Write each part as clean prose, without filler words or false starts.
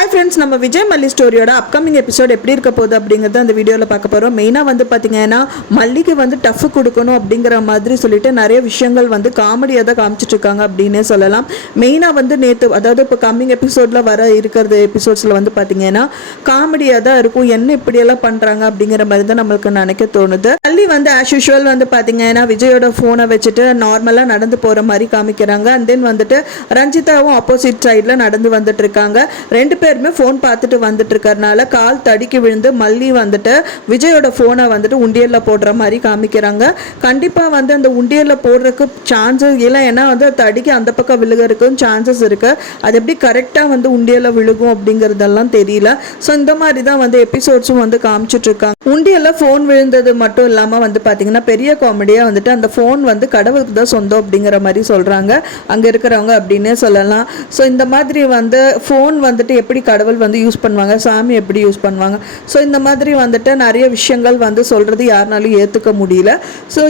Hi friends, நம்ம விஜய் மல்லி ஸ்டோரியோட upcoming episode எப்படி இருக்க போகுது அப்படிங்கிறத அந்த வீடியோவில் பார்க்க போகிறோம். மெயினாக வந்து பார்த்தீங்கன்னா மல்லிக்கு வந்து டஃப் கொடுக்கணும் அப்படிங்கிற மாதிரி சொல்லிட்டு நிறைய விஷயங்கள் வந்து காமெடியாக தான் காமிச்சிட்டு இருக்காங்க அப்படின்னே சொல்லலாம். மெயினாக வந்து நேற்று, அதாவது இப்போ கம்மிங் எபிசோடில் வர இருக்கிறது எபிசோட்ஸில் வந்து பார்த்தீங்கன்னா காமெடியாக தான் இருக்கும். என்ன இப்படியெல்லாம் பண்ணுறாங்க அப்படிங்கிற மாதிரி தான் நம்மளுக்கு நினைக்க தோணுது. மல்லி வந்து ஆஸ் யூஷுவல் வந்து பார்த்தீங்கன்னா விஜயோட ஃபோனை வச்சுட்டு நார்மலாக நடந்து போகிற மாதிரி காமிக்கிறாங்க. அண்ட் தென் வந்துட்டு ரஞ்சிதாவும் ஆப்போசிட் சைடில் நடந்து வந்துட்டு இருக்காங்க. ரெண்டு பேருமே ஃபோன் பார்த்துட்டு வந்துட்டு இருக்கறனால கால் தடிக்கி விழுந்து மல்லி வந்துட்டு விஜயோட ஃபோனை வந்துட்டு உண்டியலில் போடுற மாதிரி காமிக்கிறாங்க. கண்டிப்பாக வந்து அந்த உண்டியலில் போடுறதுக்கு சான்சஸ் இல்லை, ஏன்னா வந்து தடிக்கு அந்த பக்கம் விழுகிறதுக்கும் சான்சஸ் இருக்குது. அது எப்படி கரெக்டாக வந்து உண்டியலில் விழுகும் அப்படிங்கிறதெல்லாம் தெரியல. ஸோ இந்த மாதிரி தான் வந்து எபிசோட்ஸும் வந்து காமிச்சிட்டு இருக்காங்க. உண்டியலில் ஃபோன் விழுந்தது மட்டும் இல்லாமல் வந்து பார்த்தீங்கன்னா பெரிய காமெடியாக வந்துட்டு அந்த ஃபோன் வந்து கடவுளுக்கு தான் சொந்தம் அப்படிங்கிற மாதிரி சொல்கிறாங்க அங்கே இருக்கிறவங்க அப்படின்னே சொல்லலாம். ஸோ இந்த மாதிரி வந்து ஃபோன் வந்துட்டு எப்படி கடவுள் வந்து யூஸ் பண்ணுவாங்க, சாமி எப்படி யூஸ் பண்ணுவாங்க, ஸோ இந்த மாதிரி வந்துட்டு நிறைய விஷயங்கள் வந்து சொல்கிறது யாருனாலும் ஏற்றுக்க முடியல. ஸோ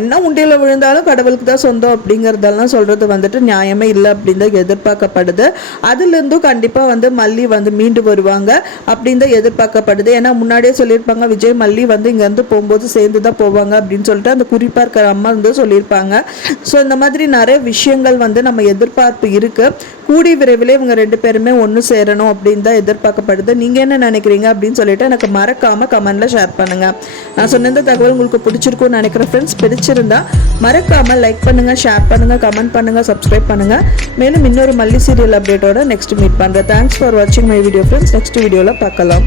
என்ன உண்டியில் விழுந்தாலும் கடவுளுக்கு தான் சொந்தம் அப்படிங்கிறதெல்லாம் சொல்கிறது வந்துட்டு நியாயமே இல்லை அப்படின்னு தான் எதிர்பார்க்கப்படுது. அதுலேருந்தும் கண்டிப்பாக வந்து மல்லி வந்து மீண்டு வருவாங்க அப்படின்னு தான் எதிர்பார்க்கப்படுது. ஏன்னா முன்னாடியே சொல்லியிருப்பாங்க விஜய் மல்லி வந்து இங்கேருந்து போகும்போது சேர்ந்து தான் போவாங்க அப்படின்னு சொல்லிட்டு அந்த குறிப்பாக இருக்கிற அம்மா வந்து சொல்லியிருப்பாங்க. ஸோ இந்த மாதிரி நிறைய விஷயங்கள் வந்து நம்ம எதிர்பார்ப்பு இருக்குது. கூடி விரைவில் இவங்க ரெண்டு பேருமே ஒன்று சேரணும் அப்படின்னு தான் எதிர்பார்க்கப்படுது. நீங்கள் என்ன நினைக்கிறீங்க அப்படின்னு சொல்லிட்டு எனக்கு மறக்காமல் கமெண்ட்டில் ஷேர் பண்ணுங்கள். நான் சொன்ன இந்த தகவல் உங்களுக்கு பிடிச்சிருக்கும்னு நினைக்கிறேன் ஃப்ரெண்ட்ஸ். பிடிச்சிருந்தா மறக்காமல் லைக் பண்ணுங்கள், ஷேர் பண்ணுங்கள், கமெண்ட் பண்ணுங்கள், சப்ஸ்கிரைப் பண்ணுங்கள். மேலும் இன்னொரு மல்லி சீரியல் அப்டேட்டோட நெக்ஸ்ட் மீட் பண்ணுறேன். தேங்க்ஸ் ஃபார் வாட்சிங் மை வீடியோ ஃப்ரெண்ட்ஸ். நெக்ஸ்ட் வீடியோவில் பார்க்கலாம்.